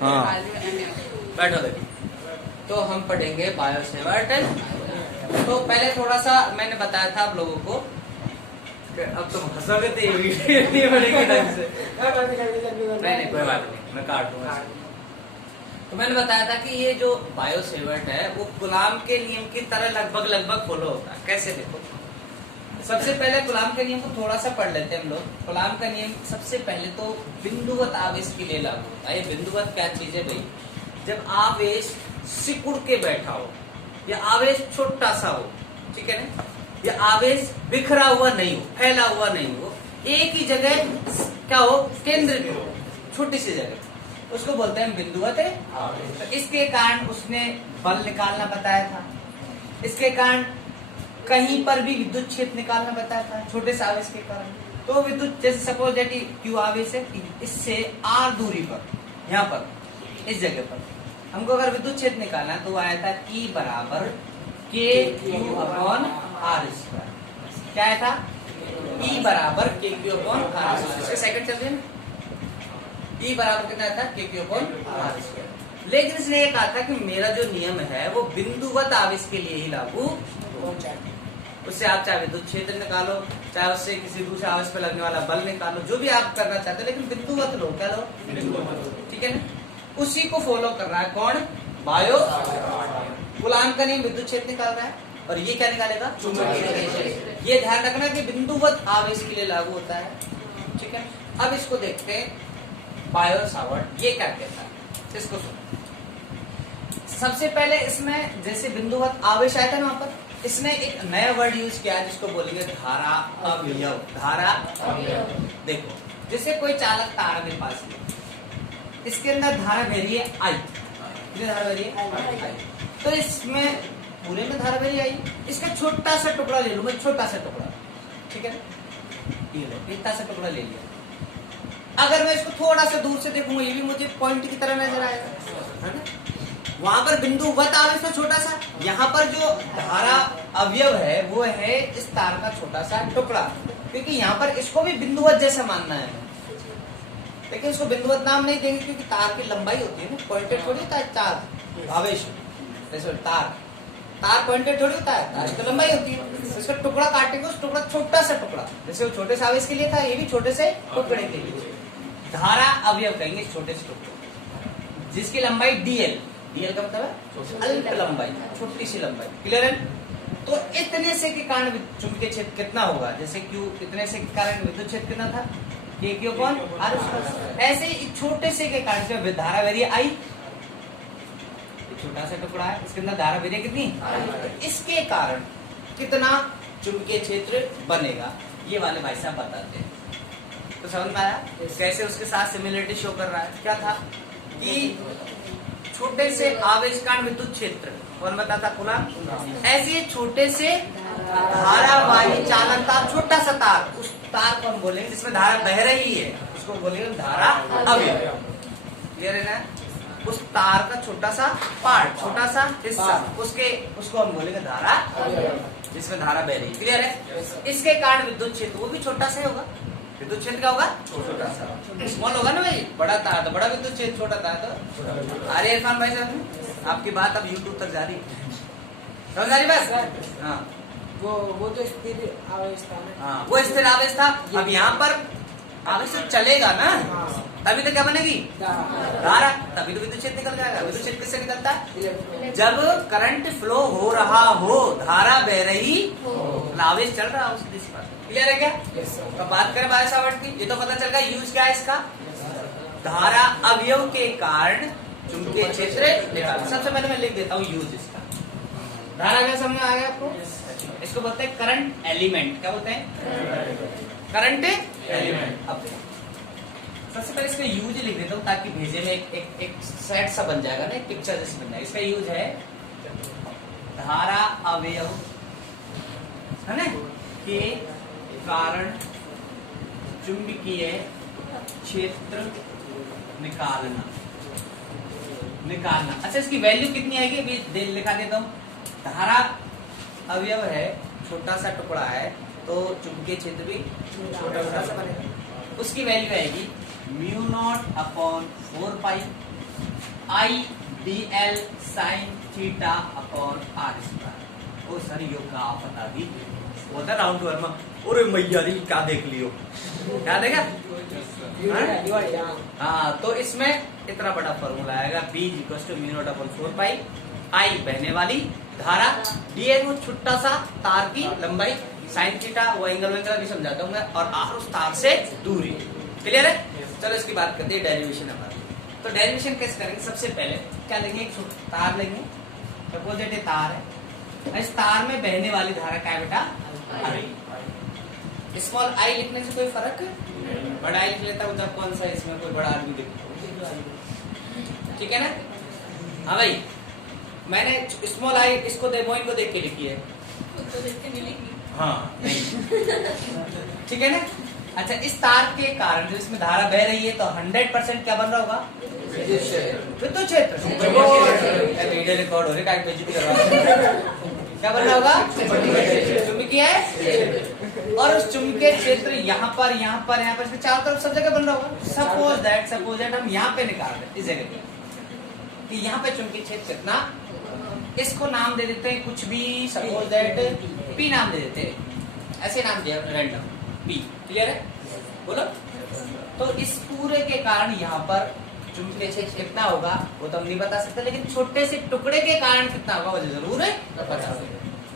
हाँ बैठो देखो। तो हम पढ़ेंगे बायोसेवर्ट। तो पहले थोड़ा सा मैंने बताया था आप लोगों को, अब तो हंसोगे तो ये वीडियो नहीं बनेगी ढंग से। नहीं कोई बात नहीं, मैं काट दूंगा। तो मैंने बताया था कि ये जो बायोसेवर्ट है वो गुलाम के नियम की तरह लगभग फॉलो होता है। कैसे देखो, सबसे पहले गुलाम के नियम को थोड़ा सा पढ़ लेते हैं हम लोग। गुलाम का नियम सबसे पहले तो बिंदुवत आवेश के लिए लागू होता है। ये बिंदुवत क्या चीज है भाई? जब आवेश सिकुड़ के बैठा हो या आवेश छोटा सा हो, ठीक है ना, या आवेश बिखरा हुआ नहीं हो, फैला हुआ नहीं हो, एक ही जगह क्या हो, केंद्रित हो, छोटी सी जगह, उसको बोलते हैं बिंदुवत आवेश। तो इसके कारण उसने बल निकालना बताया था। इसके कारण कहीं पर भी विद्युत क्षेत्र निकालना बताया था छोटे से आवेश के कारण। तो विद्युत, जैसे सपोज दैट क्यू आवेश है, इससे आर दूरी पर, यहाँ पर इस जगह पर हमको अगर विद्युत क्षेत्र निकालना है तो वो आया था E बराबर के क्यू अपॉन आर स्क्वायर। क्या आया था? E बराबर के क्यू अपॉन आर स्क्वायर। इसका सेकंड चल रहे हैं, E बराबर कितना था? के क्यू अपॉन आर स्क्वायर। लेकिन इसने ये कहा था कि मेरा जो नियम है वो बिंदुवत आवेश के लिए ही लागू होता है। उससे आप चाहे विद्युत क्षेत्र निकालो, चाहे उससे किसी दूसरे आवेश पर लगने वाला बल निकालो, जो भी आप करना चाहते हो, लेकिन बिंदुवत लो। क्या लो? बिंदुवत। ठीक है ना? उसी को फॉलो कर रहा है कौन? बायो। गुलाम का नियम विद्युत क्षेत्र निकाल रहा है और ये क्या निकालेगा? चुंबकीय क्षेत्र। ये ध्यान रखना कि बिंदुवत आवेश के लिए लागू होता है। ठीक है, अब इसको देखते हैं बायो सावर्ट ये क्या कहता है। इसको सुनो। सबसे पहले इसमें जैसे बिंदुवत आवेश आया था ना, वहां पर इसने एक नया वर्ड यूज किया जिसको बोलेंगे धारा अवयव। धारा अवयव। देखो, जैसे कोई चालक तार मेरे पास है, इसके अंदर धारा बह रही है आई। कितनी धारा बह रही है? आई। तो इसमें पूरे में धारा बह रही है आई। इसका छोटा सा टुकड़ा ले लूं मैं, छोटा सा टुकड़ा, ठीक है, ये लो, इतना सा टुकड़ा ले लिया। अगर मैं इसको थोड़ा सा दूर से देखूंगा, ये भी मुझे पॉइंट की तरह नजर आएगा, है ना? वहां पर बिंदुवत आवेश था छोटा सा, यहाँ पर जो धारा अवयव है वो है इस तार का छोटा सा टुकड़ा, क्योंकि यहाँ पर इसको भी बिंदुवत जैसा मानना है, लेकिन इसको बिंदुवत नाम नहीं देंगे क्योंकि तार की लंबाई होती है ना, पॉइंटेड थोड़ी होता है तार आवेश। जैसे तार पॉइंटेड थोड़ी होता है, तार की लंबाई होती है। इसका टुकड़ा काटेंगे, उस टुकड़ा छोटा सा टुकड़ा, जैसे वो छोटे से आवेश के लिए था, ये भी छोटे से टुकड़े के लिए धारा अवयव कहेंगे छोटे से टुकड़े, जिसकी लंबाई डीएल। डीएल का मतलब है अल्प लंबाई, छोटी सी लंबाई। क्लियर है? तो इतने से के कारण चुंबकीय क्षेत्र कितना होगा? जैसे क्यू, इतने से के कारण विद्युत क्षेत्र कितना था? के क्यू अपॉन आर स्क्वायर। ऐसे ही छोटे से के कारण से धारा बह रही है आई, छोटा सा टुकड़ा है, इसके अंदर धारा बह रही है कितनी? तो इसके कारण कितना चुंबकीय क्षेत्र बनेगा, ये वाले भाई साहब बताते हैं। तो समझ में आया कैसे उसके साथ सिमिलरिटी शो कर रहा है? क्या था कि छोटे से आवेश का विद्युत क्षेत्र, कौन बताता? गुलाम। ऐसे छोटे से धारावाही चालक तार, छोटा सा तार, उस तार को हम बोलेंगे जिसमें धारा बह रही है, उसको बोलेंगे धारा अवयव। क्लियर है ना? उस तार का छोटा सा पार्ट, छोटा सा हिस्सा, उसको हम बोलेंगे धारा जिसमें धारा बह रही है। क्लियर है? इसके कारण विद्युत क्षेत्र वो भी छोटा सा होगा। विद्युत क्षेत्र क्या होगा? छोटा सा, स्मॉल होगा ना भाई। बड़ा तार तो बड़ा विद्युत क्षेत्र, छोटा तार तो। अरे इरफान भाई साहब, आपकी बात अब यूट्यूब तक जा रही है, समझ आ रही बात? हाँ, वो तो स्थिर आवेश था ना। हाँ, वो स्थिर आवेश था। अब यहाँ पर आवेश तो चलेगा ना, तभी तो क्या बनेगी? धारा। तभी तो विद्युत क्षेत्र निकल जाएगा। विद्युत क्षेत्र किससे निकलता है? जब करंट फ्लो हो रहा हो, धारा बह रही, आवेश चल रहा हो उस दिशा में। क्लियर है क्या? तो बात करें बायो सावर्ट की, ये तो पता चल गया यूज क्या है इसका। धारा अवयव के कारण चुंबकीय क्षेत्र निकालना। सबसे पहले मैं लिख देता हूँ यूज इसका। धारा क्या समझ में आ गया आपको? इसको बोलते हैं करंट एलिमेंट। क्या बोलते हैं? Current element. अब सबसे पहले इसका यूज लिख देता हूँ ताकि भेजे में एक सेट सा बन जाएगा ना, एक पिक्चर जैसे बन जाएगा। इसका यूज है धारा अवयव, है ना, के कारण चुंबकीय क्षेत्र निकालना। अच्छा, इसकी वैल्यू कितनी आएगी अभी लिखा देता हूँ। धारा अवयव है, छोटा सा टुकड़ा है, तो चुंबकीय क्षेत्र भी छोटा सा बनेगा। उसकी वैल्यू आएगी mu naught upon 4 pi I D L sine theta upon are square. ओ सर यो का बता दी वो था राउंड टू में। अरे मैया दी क्या देख लियो, क्या देगा? हाँ, तो इसमें इतना बड़ा फॉर्मूला आएगा B equal to mu naught upon 4 pi I बहने वाली धारा, डी एल वो छोटा सा तार की लंबाई, साइन थीटा वो एंगल भी समझाता हूँ मैं, और आर उस तार से दूरी। क्लियर है? चलो इसकी बात करते हैं डेरिवेशन हमारी। तो डेरिवेशन कैसे करेंगे? सबसे पहले क्या लेंगे? एक तार लेंगे, सपोज ये तार है, इस तार में बहने वाली धारा क्या है बेटा? स्मॉल आई लिखने से कोई फर्क है? बड़ा आई लिख लेता हूँ जब कौन सा इसमें कोई बड़ा आदमी दिखता, ठीक है ना? हाँ भाई, मैंने स्मॉल आई इसको मोइन को देख के लिखी है, तो देख के मिलेगी। हाँ नहीं ठीक है ना? अच्छा, इस तार के कारण जो इसमें धारा बह रही है तो 100% क्या बन रहा होगा? विद्युत क्षेत्र। वीडियो रिकॉर्ड हो रही है, क्या बन रहा होगा? चुंबकीय है, और उस चुंबकीय क्षेत्र यहाँ पर इसमें चारों तरफ सब जगह बन रहा होगा। सपोज दैट हम यहाँ पे निकाल रहे हैं इस जगह पे कि यहाँ पे चुंबकीय क्षेत्र कितना, इसको नाम दे देते हैं कुछ भी, सपोज दैट पी नाम दे देते हैं, ऐसे नाम दिया रैंडम पी। क्लियर है? बोलो। तो इस पूरे के कारण यहाँ पर चुंबकीय क्षेत्र कितना होगा वो तो हम नहीं बता सकते, लेकिन छोटे से टुकड़े के कारण कितना होगा वो जरूर है पता होगा,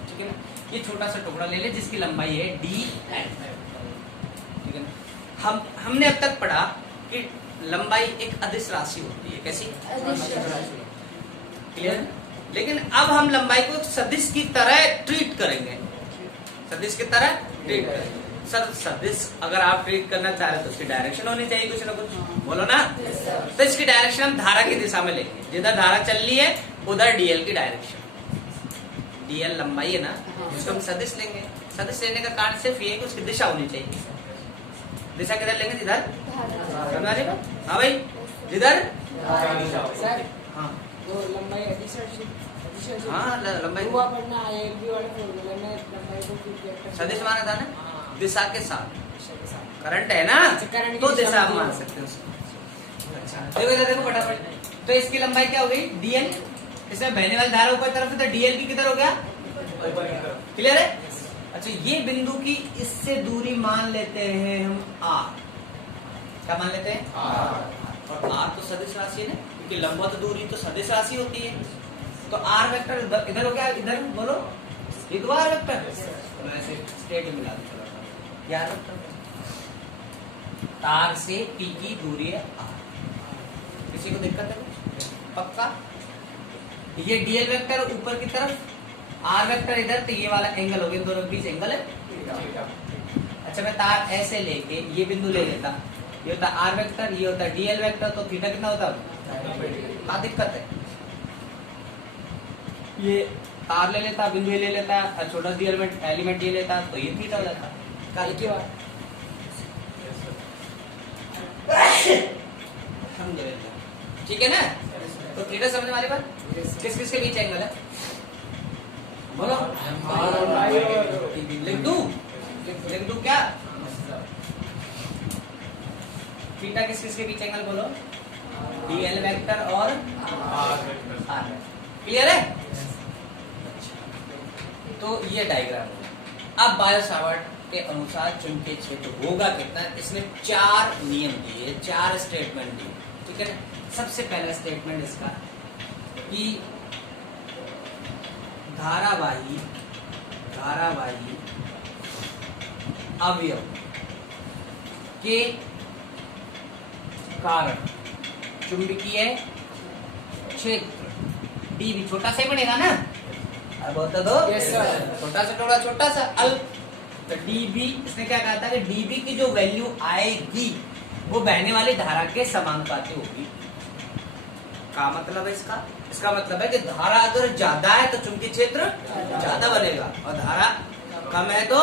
ठीक है ना? ये छोटा सा टुकड़ा ले ले जिसकी लंबाई है डी एन, ठीक है ना? हमने अब तक पढ़ा कि लंबाई एक अदिश राशि होती है। कैसी? क्लियर? लेकिन अब हम लंबाई को एक सदिश की तरह ट्रीट करेंगे, सदिश की तरह ट्रीट करेंगे। सर सदिश अगर आप ट्रीट करना चाह रहे तो उसकी डायरेक्शन होनी चाहिए कुछ ना कुछ, बोलो ना? तो इसकी डायरेक्शन हम धारा की दिशा में लेंगे, जिधर धारा चल रही है उधर डीएल की डायरेक्शन, डीएल लंबाई है ना, जिसको हम सदिश लेंगे। सदिश लेने का कारण सिर्फ ये कि उसकी दिशा होनी चाहिए। दिशा किधर लेंगे? जिधर, हाँ भाई, जिधर, हाँ तो लंबाई हाँ लंबाई हुआ पढ़ना आईएलबी वाले फॉर्मूले में लंबाई को फिर सदिश माना था ना, दिशा के साथ। करंट है ना, करंट तो की दिशा दिशा हम मान सकते हैं उसको। अच्छा देखो फटाफट, तो इसकी लंबाई क्या हो गई? डीएल। इसमें बहने वाली धारा ऊपर तरफ है तो डीएल भी किधर हो गया? क्लियर है? अच्छा, ये बिंदु की इससे दूरी मान लेते हैं हम आर। क्या मान लेते हैं? आर। और आर तो सदिश राशि है ना, क्योंकि लंबवत दूरी तो सदिश राशि होती है। तो आर वेक्टर इधर हो गया, इधर बोलो, ये दो आर वेक्टर ऐसे स्ट्रेट मिला दो। यार तार से पी की दूरी है आर। किसी को दिक्कत है? पक्का? ये डीएल वेक्टर ऊपर की तरफ, आर वेक्टर इधर, तो ये वाला एंगल हो गया, दोनों के बीच एंगल है। अच्छा, मैं तार ऐसे लेके ये बिंदु ले लेता, ये होता आर वेक्टर, ये होता डीएल वेक्टर, तो थीटा कितना होता? क्या दिक्कत है? ये तार ले लेता, बिंदु ले लेता, छोटा सी एलिमेंट ये लेता, तो ये थीटा हो जाता। काल की बात ठीक है ना? तो थीटा समझने वाली बात, किस किस के बीच एंगल है? बोलो। लिख दूं क्या? थीटा किस किस के बीच एंगल बोलो? डीएल वेक्टर और आर। क्लियर है? तो ये डायग्राम है। अब बायो सावर्ट के अनुसार चुंबकीय क्षेत्र होगा कितना? इसने 4 नियम दिए, 4 स्टेटमेंट दिए, ठीक है ना? सबसे पहला स्टेटमेंट इसका कि धारावाही अवयव के कारण चुंबकीय क्षेत्र डी भी छोटा सा ही बनेगा ना? अब होता दो छोटा सा अल्प, तो डीबी, इसने क्या कहा था कि डीबी की जो वैल्यू आएगी वो बहने वाली धारा के समानुपाती होगी। क्या मतलब है इसका? इसका मतलब है कि धारा अगर ज्यादा है तो चुंबकीय क्षेत्र ज्यादा बनेगा, और धारा कम है तो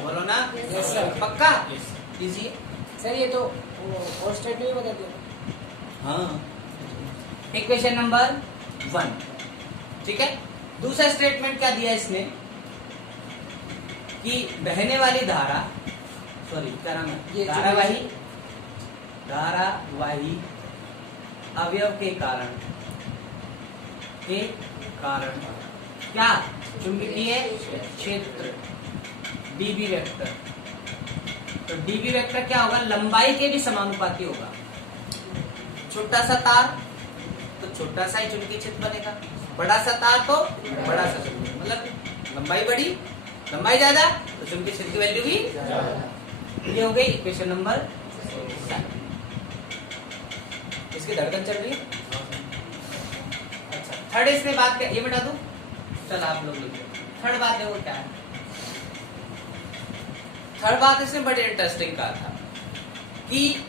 बोलो ना? पक्का? कीजिए सर। ये तो और स्टेटमेंट बता दो। हाँ, इक्वेशन नंबर 1, ठीक है। दूसरा स्टेटमेंट क्या दिया इसने कि बहने वाली धारा, सॉरी क्या नाम है, धारावाही धारावाही अवयव के कारण क्या चुंबकीय क्षेत्र डीबी वेक्टर। तो डीबी वेक्टर क्या होगा, लंबाई के भी समानुपाती होगा। छोटा सा तार तो छोटा सा ही चुंबकीय क्षेत्र बनेगा, बड़ा सा तार तो बड़ा सा चुंबकीय, मतलब लंबाई बड़ी लंबाई ज्यादा तो चुंबकीय क्षेत्र की वैल्यू भी ज्यादा। ये हो गई इक्वेशन नंबर 7। इसकी धड़कन चल रही है। अच्छा, थर्ड इसमें बात क्या, ये बता दूं, चल आप लोग लिखो। थर्ड बात देखो क्या है। थर्ड बात इसमें बड़ी इंटरेस्टिंग कहा था कि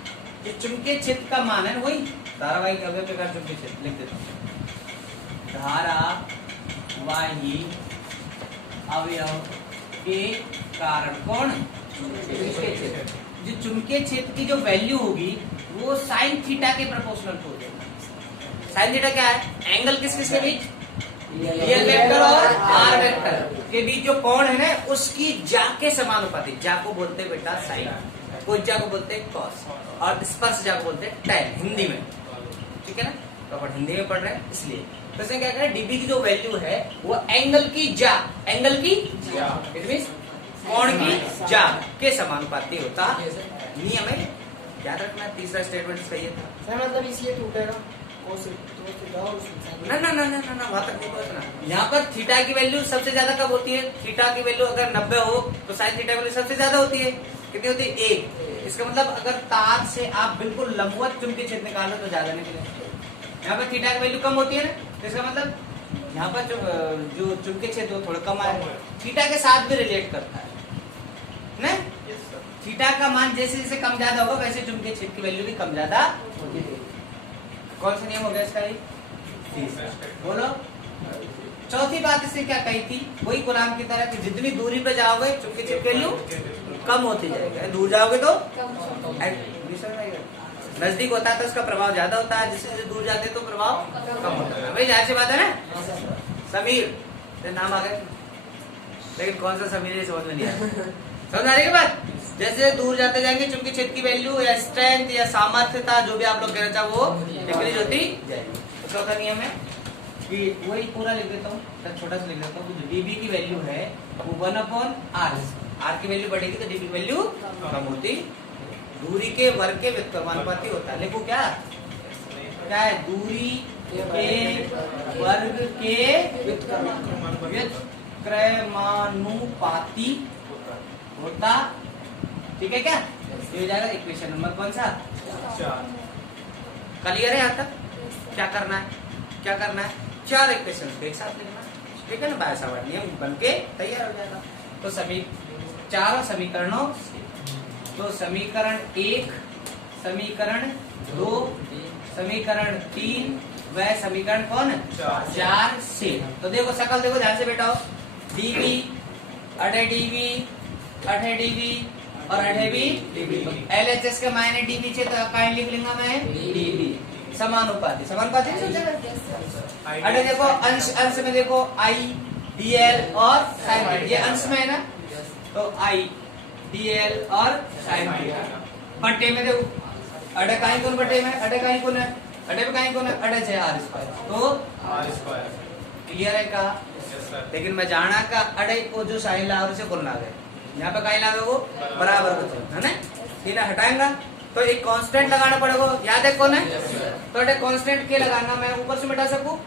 जो चुंबकीय क्षेत्र का मान है वही धारावाही अवयव के कारण चुंबकीय क्षेत्र लिख देता हूं। धारावाही अवयव के कारण कौन, चुंबकीय क्षेत्र। जो चुंबकीय क्षेत्र की जो वैल्यू होगी वो साइन थीटा के प्रोपोर्शनल हो जाएगी। साइन थीटा क्या है, एंगल किस किस के बीच, रियल वेक्टर और आर वेक्टर के बीच जो कोण है ना उसकी जा के समानुपाती। जा को बोलते हैं बेटा साइन, कोज्जा को बोलते हैं कॉस, और स्पर्श जा को बोलते हैं टैन हिंदी में, ठीक है ना। तो अपन हिंदी में पढ़ रहे हैं इसलिए। तो इसमें क्या करें, डीबी की जो वैल्यू है वो एंगल की जा, एंगल की इट मींस कोण की जा के समानुपाती होता नियम है, याद रखना। तीसरा स्टेटमेंट इसका ये था। सर मतलब इसलिए टूटेगा ना ना ना ना ना ना, वहां तक नहीं पहुंचना। यहाँ पर थीटा की वैल्यू सबसे ज्यादा कब होती है, थीटा की वैल्यू अगर 90 हो तो साइन थीटा की वैल्यू सबसे ज्यादा होती है। कितनी होती है, 1। इसका मतलब अगर तार से आप बिल्कुल लंबवत चुंबकीय क्षेत्र निकालो तो ज्यादा निकलेगा। यहाँ पर थीटा की वैल्यू कम होती है ना, तो इसका मतलब यहाँ पर जो चुंबकीय क्षेत्र वो थोड़ा कम आएगा। थीटा के साथ भी रिलेट करता है ना, थीटा का मान जैसे जैसे कम ज्यादा होगा वैसे चुंबकीय क्षेत्र की वैल्यू भी कम ज्यादा होगी। कौन सा नियम हो गया इसका, बोलो। चौथी बात इससे क्या कही थी, वही गुलाम की तरह कि जितनी दूरी पे जाओगे चुंबकीय क्षेत्र की वैल्यू कम होती जाएगी, दूर जाओगे तो नजदीक होता है तो उसका प्रभाव ज्यादा होता है, जिससे दूर जाते तो प्रभाव कम होता है। भाई जाहिर सी बात है ना। समीर नाम आ गए, लेकिन कौन सा समीर समझ में नहीं आया। समझ आ रही है बात, जैसे दूर जाते जाएंगे चुंबकीय क्षेत्र की वैल्यू या स्ट्रेंथ या सामर्थ्यता जो भी आप लोग कहना चाहो वो डिक्रीज होती जाएगी। तो चौथा नियम है कि वही पूरा लिख देता हूँ, छोटा सा लिख देता हूँ। जो डीबी की वैल्यू है वो 1/r, आर की वैल्यू बढ़ेगी तो डीबी की वैल्यू कम होती, दूरी के वर्ग के व्युत्क्रमानुपाती होता है। लिखो क्या है, दूरी के वर्ग के व्युत्क्रमानुपाती होता, ठीक है क्या। ये हो जाएगा इक्वेशन नंबर कौन सा, 4। क्लियर है यहाँ तक। क्या करना है, 4 इक्वेशन एक साथ लिखना, ठीक है ना। बाय सावर नियम बनके तैयार हो जाएगा। तो सभी 4 समीकरणों, तो समीकरण 1, समीकरण 2, समीकरण 3 व समीकरण कौन 4 से। तो देखो शकल देखो ध्यान से बेटा, डीबी अठे डीबी अठे डीबी और अठे भी एलएचएस के मायने डीबी से तो काइंडली लिख लूंगा मैं डीबी समानुपाती अरे देखो अंश में देखो आई डीएल और साइन थीटा, ये अंश में है ना, तो आई डीएल और साइन थीटा। बट्टे में देखो अड़े काई कौन, बट्टे में अड़े काई कौन है, अड़े पे काई कौन है, अड़े है आर स्क्वायर, तो आर स्क्वायर क्लियर है का। लेकिन मैं जाना का अड़े को जो साइन ला उसे बोलना है, यहाँ पे काई लागे वो बराबर है ना, तीन हटाएंगा तो एक कांस्टेंट लगाना पड़ेगा। याद है कौन है, तो अड़े कांस्टेंट के लगाना, मैं ऊपर से मिटा सकूं।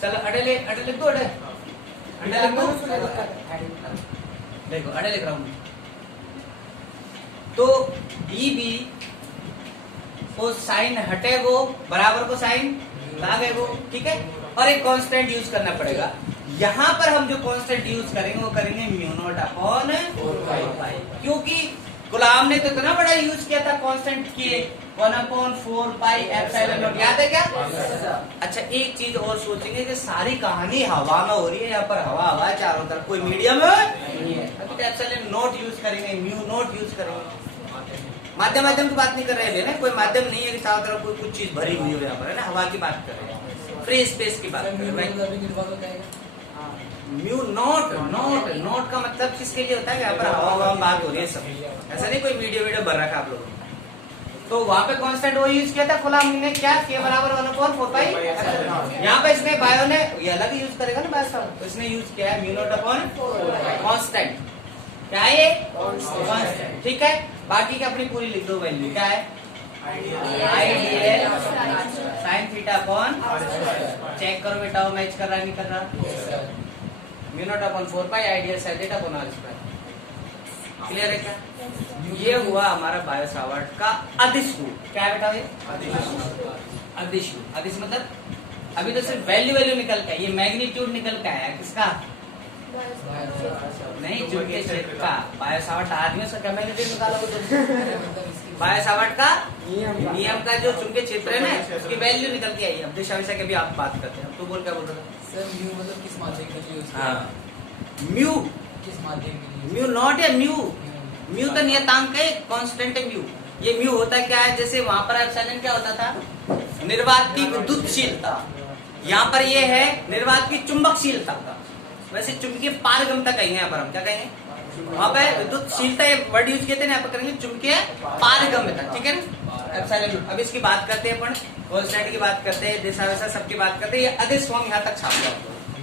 चलो अड़े लिख दो, अड़े लिख दो, देखो अड़े लिख रहा हूं। तो डीबी को साइन हटेगो बराबर को साइन लागेगो, ठीक है। और एक कांस्टेंट यूज करना पड़ेगा। यहाँ पर हम जो कांस्टेंट यूज करेंगे वो करेंगे म्यू नॉट अपॉन 4पाई, क्योंकि गुलाम ने तो इतना बड़ा यूज किया था कांस्टेंट के 1/4पाई एप्सिलॉन नॉट, याद है क्या। अच्छा एक चीज और सोचेंगे कि सारी कहानी हवा में हो रही है, यहाँ पर हवा है चारों तरफ, कोई मीडियम नहीं है, अभी तो एप्सिलॉन नॉट यूज करेंगे, म्यू नॉट यूज करेंगे। माध्यम की बात नहीं कर रहे हैं, कोई माध्यम नहीं है कि चारों तरफ कोई कुछ चीज भरी हुई हो यहाँ पर, है ना, हवा की बात कर रहे हैं, फ्री स्पेस की बात कर रहे हैं। म्यू नॉट नॉट का मतलब किसके लिए होता है, यहाँ पर हवा बात हो रही है सब, ऐसा नहीं कोई वीडियो भर रखा आप लोगों ने। तो वहां पे कांस्टेंट वो यूज किया था कूलम्ब ने, क्या के बराबर 1/4 यहाँ पे इसने बायो ने ये अलग यूज करेगा ना बायो सावर्ट, तो इसने यूज किया है म्यू नॉट अपॉन कांस्टेंट। क्या है ये? कांस्टेंट। ठीक है, बाकी की अपनी पूरी लिख दो वैल्यू। क्या है? IDL sine theta upon, check करो बेटा वो मैच कर रहा है नहीं कर रहा। Mu naught upon 4 pi IDL sine theta upon are square. Clear है क्या? ये हुआ हमारा बायो सावर्ट का अदिश रूप। क्या है बेटा ये? अदिश रूप। अदिश मतलब अभी तो सिर्फ वैल्यू निकल के, ये मैग्नीट्यूड निकल के आया किसका? नहीं, चुंबकीय क्षेत्र का। बायो सावर्ट आदमियों से क्या मैग्नीट्यूड निकाला? बायो सावर्ट का नियम का जो चुंबकीय क्षेत्र है ना, उसकी वैल्यू निकल के आई। अब दिशा विशा के भी आप बात करते हैं। तू बोल क्या बोल रहा था? सर म्यू मतलब किस माध्यम के लिए यूज किया? हाँ, म्यू किस माध्यम के लिए? म्यू नॉट है म्यू। म्यू का नियतांक है, कांस्टेंट है म्यू। ये म्यू होता क्या है? जैसे वहां पर एप्सिलॉन क्या होता था? निर्वात की विद्युतशीलता। यहाँ पर ये है निर्वात की चुंबकशीलता का। वैसे चुंबकीय पारगम्यता कहेंगे यहाँ पर हम। क्या कहेंगे? वहां पे विद्युतशीलता ये वर्ड यूज किए थे ना, यहाँ पर करेंगे चुंबकीय पारगम्यता। ठीक है ना, एप्सिलॉन। अब इसकी बात करते हैं अपन, कांस्टेंट की बात करते हैं, दिशा विशा सबकी बात करते हैं। ये अदिश फॉर्म यहाँ तक छाप दिया।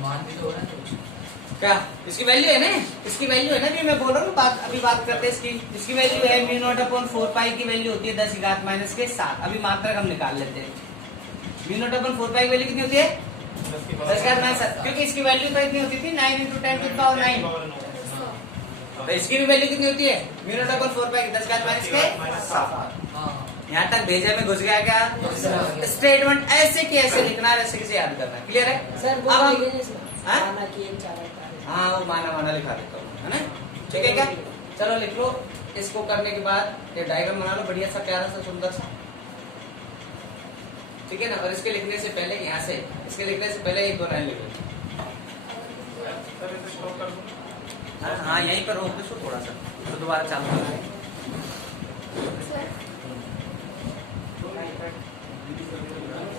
मान भी तो हो रहा है। क्या इसकी वैल्यू है ना? इसकी वैल्यू है ना, भी मैं बोल रहा हूँ बात, अभी बात करते हैं इसकी। इसकी वैल्यू है म्यू नॉट अपॉन 4 पाई की वैल्यू होती है 10⁻⁷। अभी मात्रक हम निकाल लेते हैं। म्यू नॉट अपॉन 4 पाई की वैल्यू कितनी होती है? 10⁻⁷। क्योंकि इसकी वैल्यू तो इतनी होती थी 9 × 10⁻⁹। तो इसकी भी वैल्यू कितनी होती है? म्यू नॉट अपॉन 4 पाई 10⁻⁷। यहाँ तक भेजे में घुस गया क्या? स्टेटमेंट ऐसे के ऐसे लिखना है, ऐसे कैसे याद करना है। क्लियर है? सर अब वो हम- लिखेंगे इसमें। हाँ? माना कि एक चालक का है। हाँ, वो माना लिखा देता हूँ, है ना? ठीक है क्या? चलो लिख लो। इसको करने के बाद ये डायग्राम बना लो बढ़िया सा, प्यारा सा, सुंदर सा। ठीक है ना? और इसके लिखने से पहले यहाँ से, इसके लिखने से पहले एक दो लाइन लिख लो। हाँ, यहीं पर रोक दो थोड़ा सा, तो दोबारा चालू करना है।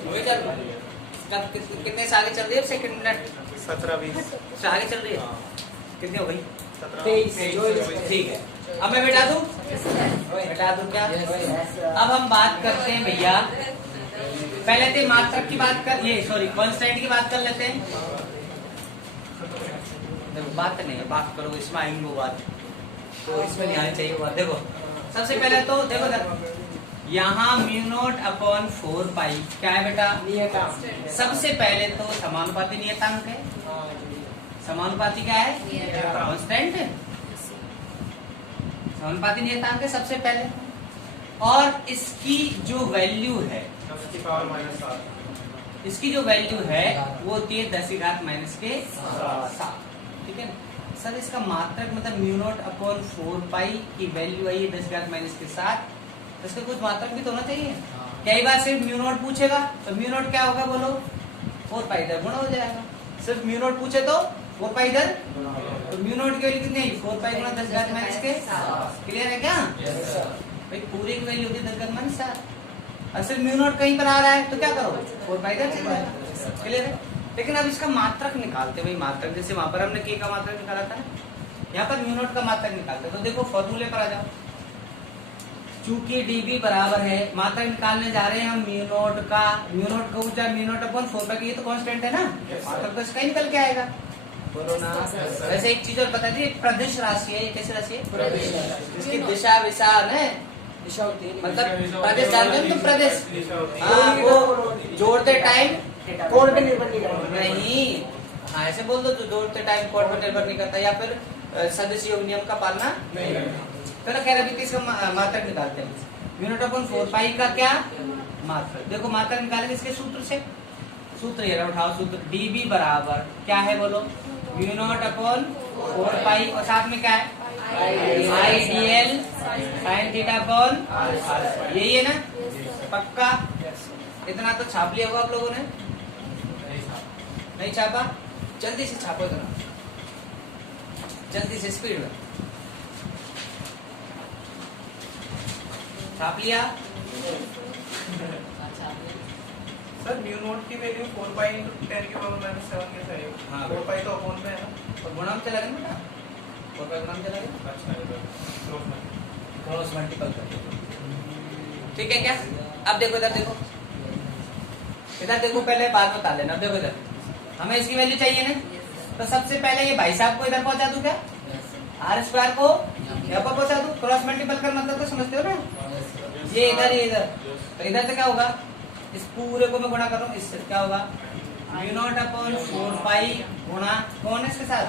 वही चल रहा है। कितने से आगे चल रही है? सेकंड मिनट 17-20 से आगे चल रही है। कितनी हो गई? 23। ठीक है, अब मैं बैठा दूं? बैठा दूं क्या? अब हम बात करते हैं भैया, पहले तो मात्रक की बात कर, ये सॉरी कांस्टेंट की बात कर लेते हैं। देखो बात नहीं है, बात करो, इसमें आएंगे वो बात, तो इसमें नहीं आनी चाहिए वो बात। देखो सबसे पहले तो देखो यहाँ म्यू नॉट अपॉन 4 पाई क्या है बेटा? नियतांक। सबसे पहले तो समानुपाती नियतांक है। समानुपाती क्या है? कांस्टेंट है। समानुपाती नियतांक है सबसे पहले, और इसकी जो वैल्यू है, 10⁻⁷ इसकी जो वैल्यू है वो होती है 10⁻⁷। ठीक है ना सर? इसका मात्रक मतलब म्यू नॉट अपॉन 4 पाई की वैल्यू आई है 10⁻⁷। तो इसका कुछ मात्रक भी तो होना चाहिए। कई बार सिर्फ म्यू नॉट पूछेगा तो म्यू नॉट क्या होगा बोलो? 4 पाई इधर गुणा हो जाएगा। सिर्फ म्यू नॉट पूछे तो 4 पाई इधर, तो म्यू नॉट की वैल्यू कितनी है? 4 पाई गुणा 10⁻⁷। क्लियर है क्या भाई? पूरी की वैल्यू होती है 10⁻⁷। और सिर्फ म्यू नॉट कहीं पर आ रहा है तो क्या करो? 4 पाई इधर चल जाएगा। क्लियर है? लेकिन अब इसका मात्रक निकालते भाई। मात्रक जैसे वहां पर हमने के का मात्रक निकाला था, यहाँ पर म्यू नॉट का मात्रक निकालते। तो देखो फॉर्मूले पर आ जाओ। चूंकि dB बराबर है, मात्रक निकालने जा रहे हैं हम म्यू नॉट का ऊंचा म्यू नॉट अपॉन 4 पाई, ये तो कांस्टेंट है ना, मात्रक तो इसका ही निकल के आएगा। बोलो ना। वैसे एक चीज और बता दी, प्रदिश राशि है। ये कैसी राशि है? इसकी दिशा विशा है, दिशा होती है। मतलब प्रदेश जानते हो तुम? प्रदेश, हाँ, वो जोड़ते टाइम कोण पे निर्भर नहीं करता। नहीं, हाँ ऐसे बोल दो, तो जोड़ते टाइम कोण पर निर्भर नहीं करता, या फिर सदस्य योग नियम का पालना नहीं करता। चलो कह रहे थे इसका मात्रक निकालते हैं। म्यू नॉट अपॉन 4 पाई का क्या मात्रक? देखो मात्रक निकालेंगे इसके सूत्र से। सूत्र ये उठाओ सूत्र, dB बराबर क्या है बोलो? म्यू नॉट अपॉन 4 पाई, और साथ में क्या है? आईडीएल साइन थीटा अपॉन, यही है ना? पक्का? इतना तो छाप लिया होगा आप लोगों ने? नहीं छापा? जल्दी से छापो, इतना जल्दी से, स्पीड में छाप लिया। सर म्यू नॉट की वैल्यू 4 पाई × 10⁻⁷ कैसे आएगी? हाँ। 4 पाई तो अपॉन में है ना। और गुणा में चला गया बेटा, 4 पाई गुणा में चला गया, अच्छा, क्रॉस मल्टीपल कर दो। ठीक है क्या? अब देखो इधर देखो, इधर देखो, पहले बात बता लेना। अब देखो इधर, हमें इसकी वैल्यू चाहिए ना, तो सबसे पहले ये भाई साहब को इधर पहुंचा दूं क्या, आर स्क्वायर को यहाँ पर पहुंचा दूं। क्रॉस मल्टीपल कर मतलब तो समझते हो ना, ये इधर ये इधर, तो इधर से क्या होगा, इस पूरे को मैं गुणा कर रहा हूँ, इससे क्या होगा म्यू नॉट अपॉन 4 पाई गुणा कौन है इसके साथ,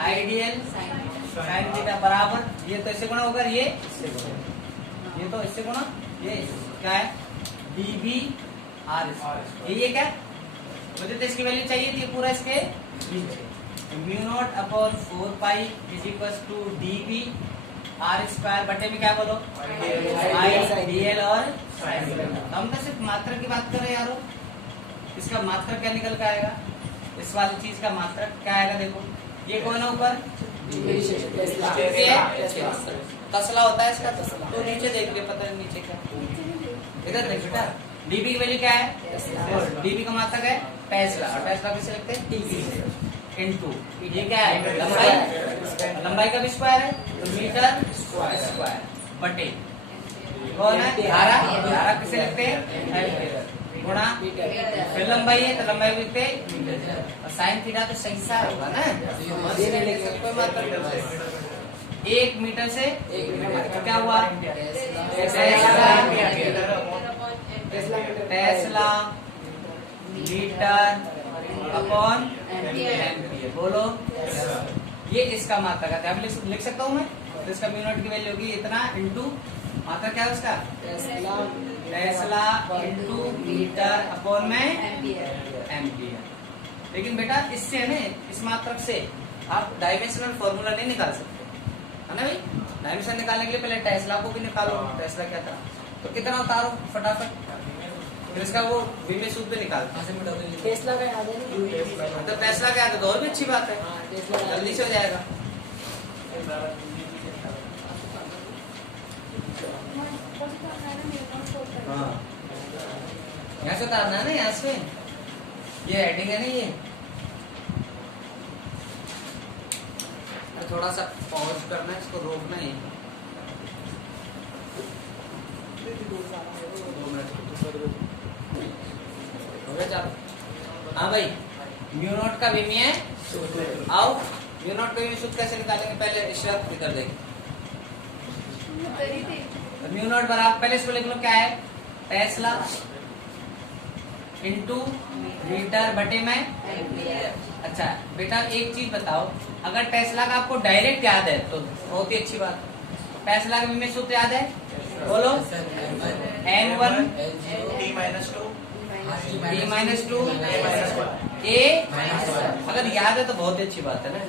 आइडियल साइन थीटा बराबर ये तो इससे गुणा होगा, ये इससे गुणा, ये तो इससे गुणा, ये क्या है dv r स्क्वायर। ये क्या, मुझे तो इसकी वैल्यू चाहिए थी पूरा इसके mu naught upon 4 pi is equal to dv r square बटे में क्या बोलो आइडियल और साइन। हम तो सिर्फ मात्रा की बात कर रहे हैं यारो, इसका मात्रक क्या निकल के आएगा, इस वाली चीज का मात्रक क्या आएगा, देखो ये कौन है ऊपर, तसला होता है इसका, तो नीचे देख ले, पता है नीचे क्या, इधर देख बेटा, डीबी की वैल्यू क्या है, डीबी का मात्रक है टेस्ला, और टेस्ला किसे लिखते हैं टीवी से, इनटू ये क्या है लंबाई, लंबाई का भी स्क्वायर है तो मीटर स्क्वायर बटे कौन है धारा, धारा किसे लिखते हैं एम्पीयर गुणा फिर लंबाई है तो लंबाई लिखते हैं, और साइन थीटा तो संख्या होगा ना, कोई मतलब 1 मीटर से तो क्या हुआ टेस्ला मीटर अपॉन एम्पीयर, बोलो ये इसका मात्रक है। अब लिख सकता हूँ मैं, तो इसका म्यू नॉट की वैल्यू होगी इतना इंटू मात्रा क्या है उसका टेस्ला इंटू मीटर अपॉन में एम्पीयर। लेकिन बेटा इससे है ना, इस मात्रक से आप डायमेंशनल फॉर्मूला नहीं निकाल सकते है ना भाई, डायमेंशन निकालने के लिए पहले टेस्ला को भी निकालो, टेस्ला क्या था, तो कितना उतारो फटाफट, फिर इसका वो विमे सूत्र भी निकालते, टेस्ला का याद है नहीं, तो टेस्ला क्या है तो और भी अच्छी बात है, जल्दी से हो जाएगा। हाँ यहाँ से उतारना है ना, यहाँ से ये हेडिंग है ना, ये थोड़ा सा पॉज करना है, इसको रोकना है 2 मिनट हो गया, चलो। हाँ भाई म्यू नॉट का विमीय आओ, म्यू नॉट का विमीय सूत्र कैसे निकालेंगे, पहले इशरत इधर देख, म्यू नॉट बराबर पहले इसको लिख लो क्या है टेस्ला इंटू मीटर बटे में। अच्छा बेटा एक चीज बताओ, अगर टेस्ला का आपको डायरेक्ट याद है तो बहुत ही अच्छी बात, टेस्ला का विमीय सूत्र याद है, बोलो n1 t-2 a, अगर याद है तो बहुत ही अच्छी बात है ना।